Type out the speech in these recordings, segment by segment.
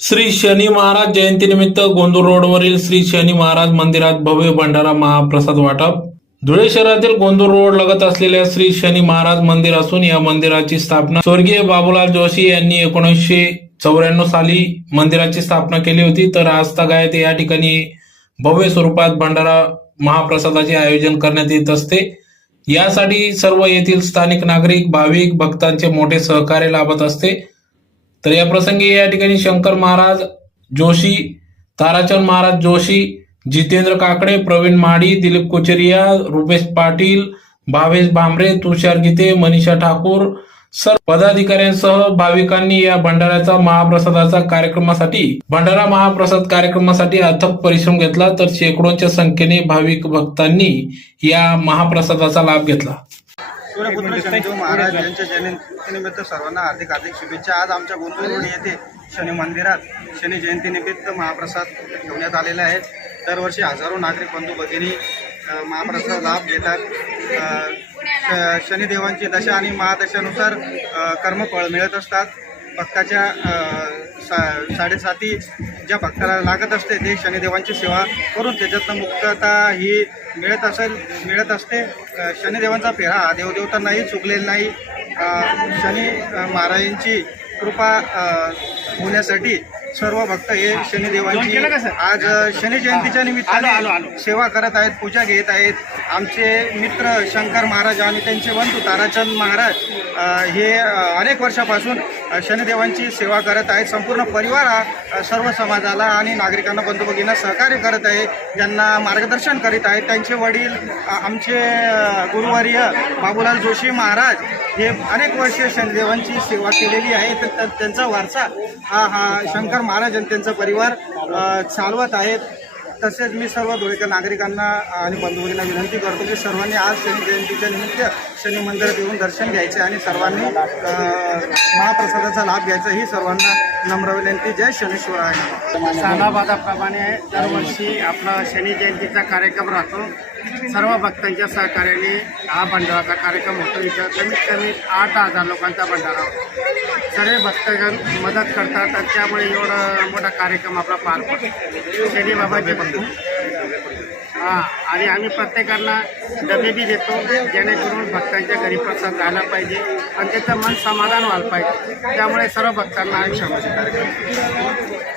श्री शनी महाराज जयंतीनिमित्त गोंदूर रोडवरील श्री शनी महाराज मंदिरात भव्य भंडारा महाप्रसाद वाटप. धुळे शहरातील गोंदूर रोड लगत असलेल्या श्री शनी महाराज मंदिर असून या मंदिराची स्थापना स्वर्गीय बाबूलाल जोशी यांनी 1994 साली मंदिराची स्थापना केली होती. तर आजतागायत या ठिकाणी भव्य स्वरूपात भंडारा महाप्रसादाचे आयोजन करण्यात येत असते. यासाठी सर्व येथील स्थानिक नागरिक भाविक भक्तांचे मोठे सहकार्य लाभत असते. तर या प्रसंगी या ठिकाणी शंकर महाराज जोशी, ताराचंद महाराज जोशी, जितेंद्र काकडे, प्रवीण माडी, दिलीप कोचरिया, रुपेश पाटील, भावेश भांबरे, तुषार गीते, मनीषा ठाकूर सर्व पदाधिकाऱ्यांसह भाविकांनी या भंडारा महाप्रसाद कार्यक्रमासाठी अथक परिश्रम घेतला. तर शेकडोंच्या संख्येने भाविक भक्तांनी या महाप्रसादाचा लाभ घेतला. सूर्यपुत्र शनिदेव महाराज यांच्या जयंतीनिमित्त सर्वांना हार्दिक शुभेच्छा. आज आमच्या गोंदूर रोड येथे शनी मंदिरात शनी जयंतीनिमित्त महाप्रसाद ठेवण्यात आलेला आहे. दरवर्षी हजारो नागरिक बंधू भगिनी महाप्रसाद लाभ घेतात. शनिदेवांची दशा आणि महादशानुसार कर्मफळ मिळत असतात. भक्ताच्या साडेसाती ज्या भक्ताला लागत असते ते शनिदेवांची सेवा करून त्याच्यातनं मुक्तता ही मिळत असते. शनिदेवांचा फेरा हा देवदेवतांनाही चुकलेला नाही. शनी महाराजांची कृपा होण्यासाठी सर्व भक्त हे शनिदेवांची आज शनी जयंतीच्या निमित्ताने सेवा करत आहेत, पूजा घेत आहेत. आमचे मित्र शंकर महाराज आणि त्यांचे बंधू ताराचंद महाराज हे अनेक वर्षापासून शनिदेवांची सेवा करत आहेत. संपूर्ण परिवार हा सर्व समाजाला आणि नागरिकांना बंधू भगिनींना सहकार्य करत आहे, त्यांना मार्गदर्शन करीत आहेत. त्यांचे वडील आमचे गुरुवर्य बाबूलाल जोशी महाराज हे अनेक वर्षे शनिदेवांची सेवा केलेली आहे. तर त्यांचा वारसा हा शंकर महाराज आणि त्यांचा परिवार चालवत आहेत. तसेच मी सर्व धुळेकर नागरिकांना आणि बंधूंना विनंती करतो की सर्वांनी आज शनी जयंतीच्या निमित्त शनी मंदिरात येऊन दर्शन घ्यायचे आणि सर्वांनी महाप्रसादाचा लाभ घ्यायचा ही सर्वांना नम्र विनंती. जय शनीश्वराय. सालाबादाप्रमाणे दरवर्षी आपला शनी जयंतीचा कार्यक्रम राहतो. सर्व भक्तांच्या सहकार्याने हा भंडाराचा कार्यक्रम होतो. इथं कमीत कमी 8,000 लोकांचा भंडारा होतो. सर्व भक्तगण मदत करतात आणि त्यामुळे एवढा मोठा कार्यक्रम आपला पार पडतो. शनी बाबाचे भक्त आणि आम्ही प्रत्येकांना डबे बी देतो जेणेकरून भक्तांच्या घरी प्रसाद झाला पाहिजे आणि त्याचं मन समाधान व्हायला पाहिजे. त्यामुळे सर्व भक्तांना आम्ही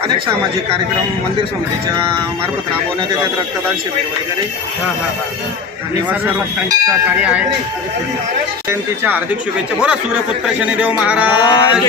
अनेक सामाजिक कार्यक्रम मंदिर समितीच्या मार्फत राबवण्यात येतात. रक्तदान शिबिर वगैरे आणि सर्व भक्तांचे सहकार्य आहे. जयंतीच्या हार्दिक शुभेच्छा. बोला सूर्यपुत्र शनिदेव महाराज.